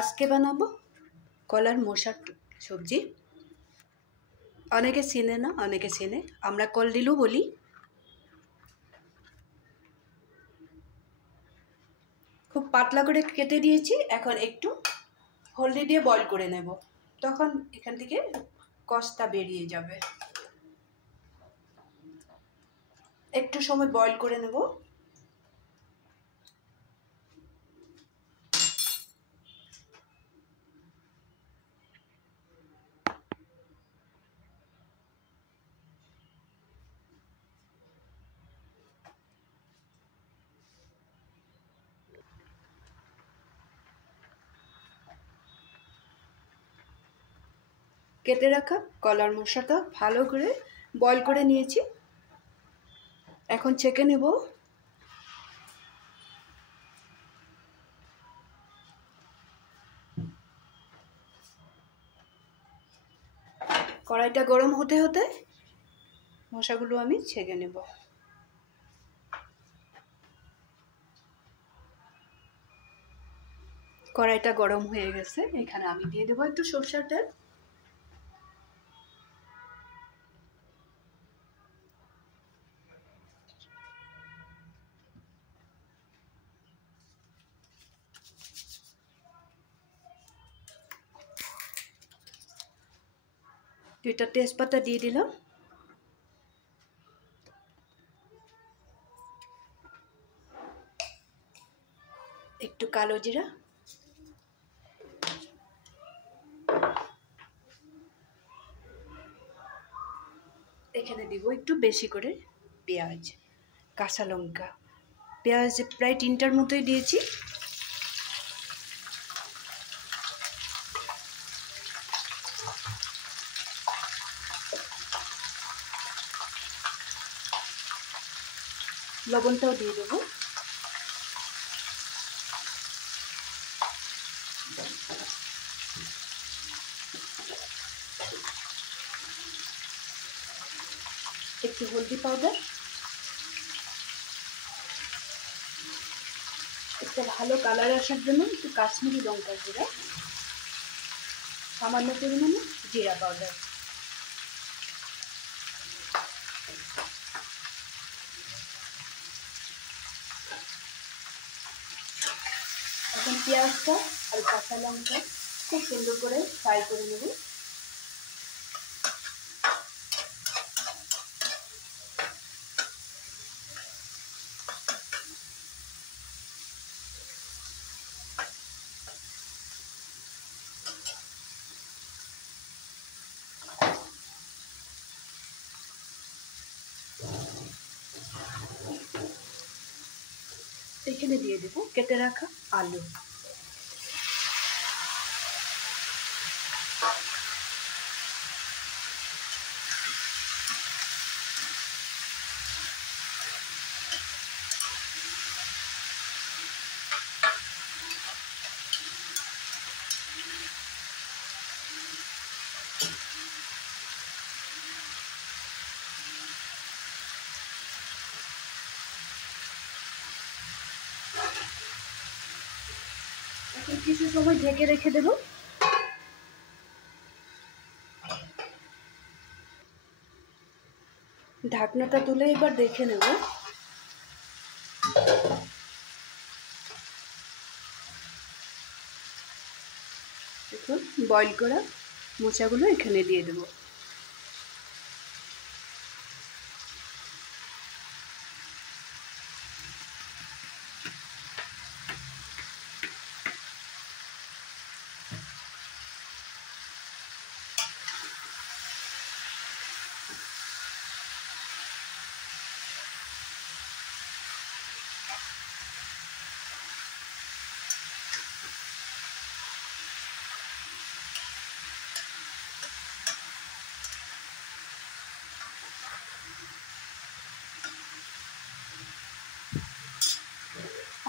আজকে বানাবো কলার মোশার সবজি। অনেকে চেনে না, অনেকে চেনে, আমরা কলডিলও বলি। খুব পাতলা করে কেটে দিয়েছি। এখন একটু হলদি দিয়ে বয়ল করে নেব, তখন এখান থেকে কষটা বেরিয়ে যাবে। একটু সময় বয়ল করে নেব। কেটে রাখা কলার মোশাটা ভালো করে বয়ল করে নিয়েছি। এখন ছেঁকে নেব। কড়াইটা গরম হতে হতে মশাগুলো আমি ছেঁকে নেব। কড়াইটা গরম হয়ে গেছে, এখানে আমি দিয়ে দেবো একটু সরষের তেল। দুইটা তেজপাতা দিয়ে দিলাম। একটু কালো জিরা, এখানে দিব একটু বেশি করে পেঁয়াজ, কাঁচা লঙ্কা। পেঁয়াজ প্রায় 3টার মতোই দিয়েছি। লবণটাও দিয়ে দেবো। একটু হলদি পাউডার, একটা ভালো কালার আসার জন্য একটু কাশ্মীরি লঙ্কার গুঁড়া, সামান্য পরিমাণে জিরা পাউডার। এখন পেঁয়াজটা আর কাঁচা লঙ্কা খুব সুন্দর করে ফ্রাই করে নেব। এখানে দিয়ে দেব কেটে রাখা আলু। এখন কিছু সময় ঢেকে রেখে দেব। ঢাকনাটা তুলে এবার দেখে নেব। দেখুন, বয়েল করা মোচাগুলো এখানে দিয়ে দেব।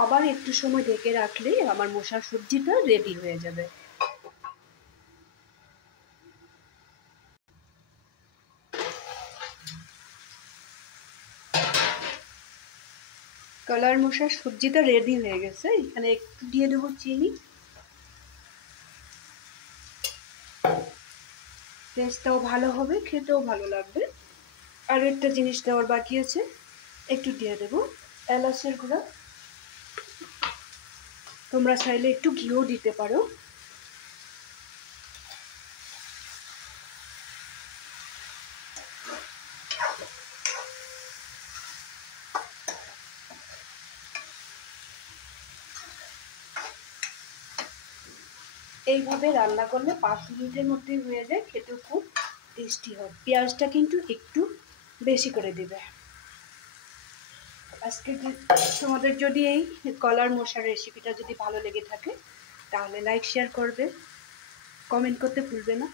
আবার একটু সময় ঢেকে রাখলে আমার মোচার সবজিটা রেডি হয়ে যাবে। কলার মোচার সবজিটা রেডি হয়ে গেছে। এখানে একটু দিয়ে দেবো চিনি। টেস্টটাও ভালো হবে, খেতেও ভালো লাগবে। আর একটা জিনিস দেওয়ার বাকি আছে, একটু দিয়ে দেবো এলাচের গুঁড়া। তোমরা চাইলে একটু ঘিও দিতে পারো। এইভাবে রান্না করলে 5 মিনিটের মধ্যেই হয়ে যায়, খেতেও খুব টেস্টি হয়। পেঁয়াজটা কিন্তু একটু বেশি করে দিবে। আজকে তোমাদের যদি এই কলার মোশার রেসিপিটা যদি ভালো লেগে থাকে তাহলে লাইক শেয়ার করবে, কমেন্ট করতে ভুলবে না।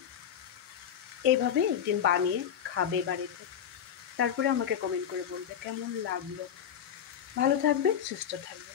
এইভাবে একদিন বানিয়ে খাবে বাড়িতে, তারপরে আমাকে কমেন্ট করে বলবে কেমন লাগলো। ভালো থাকবে, সুস্থ থাকবে।